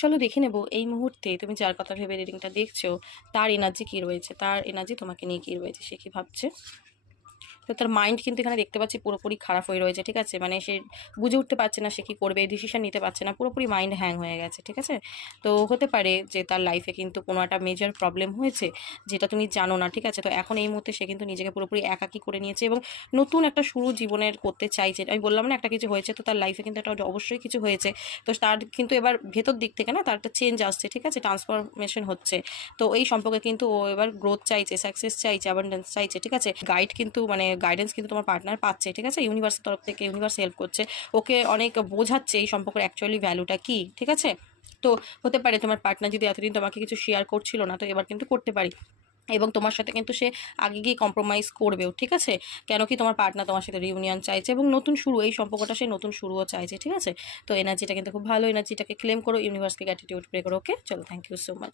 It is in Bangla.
চলো দেখে নেব এই মুহূর্তে তুমি যার কথা ভেবে রিডিংটা দেখছো তার এনার্জি কী রয়েছে, তার এনার্জি তোমাকে নিয়ে কী রয়েছে, সে কী ভাবছে। তো তার মাইন্ড কিন্তু এখানে দেখতে পাচ্ছি পুরোপুরি খারাপ হয়ে রয়েছে, ঠিক আছে। মানে সে বুঝে উঠতে পারছে না সে কী করবে, ডিসিশন নিতে পারছে না, পুরোপুরি মাইন্ড হ্যাং হয়ে গেছে, ঠিক আছে। তো হতে পারে যে তার লাইফে কিন্তু কোনো একটা মেজর প্রবলেম হয়েছে যেটা তুমি জানো না, ঠিক আছে। তো এখন এই মুহূর্তে সে কিন্তু নিজেকে পুরোপুরি একাকী করে নিয়েছে এবং নতুন একটা শুরু জীবনের করতে চাইছে। আমি বললাম না একটা কিছু হয়েছে, তো তার লাইফে কিন্তু একটা অবশ্যই কিছু হয়েছে। তো তার কিন্তু এবার ভেতর দিক থেকে না তার একটা চেঞ্জ আসছে, ঠিক আছে, ট্রান্সফরমেশন হচ্ছে। তো এই সম্পর্কে কিন্তু ও এবার গ্রোথ চাইছে, সাকসেস চাইছে, অ্যাবান্ডেন্স চাইছে, ঠিক আছে। গাইড কিন্তু মানে গাইডেন্স কিন্তু তোমার পার্টনার পাচ্ছে, ঠিক আছে। ইউনিভার্সের তরফ থেকে ইউনিভার্স হেল্প করছে, ওকে অনেক বোঝাচ্ছে এই সম্পর্কের অ্যাকচুয়ালি ভ্যালুটা কী, ঠিক আছে। তো হতে পারে তোমার পার্টনার যদি এতদিন তোমাকে কিছু শেয়ার করছিল না, তো এবার কিন্তু করতে পারি এবং তোমার সাথে কিন্তু সে আগে গিয়ে কম্প্রোমাইজ করবেও, ঠিক আছে। কেন কি তোমার পার্টনার তোমার সাথে রিউনিয়ন চাইছে এবং নতুন শুরু, এই সম্পর্কটা সে নতুন শুরুও চাইছে, ঠিক আছে। তো এনার্জিটা কিন্তু খুব ভালো, এনার্জিটাকে ক্লেম করো, ইউনিভার্সকে গ্র্যাটিটিউড প্রে করো। ওকে চলো, থ্যাংক ইউ সো মাচ।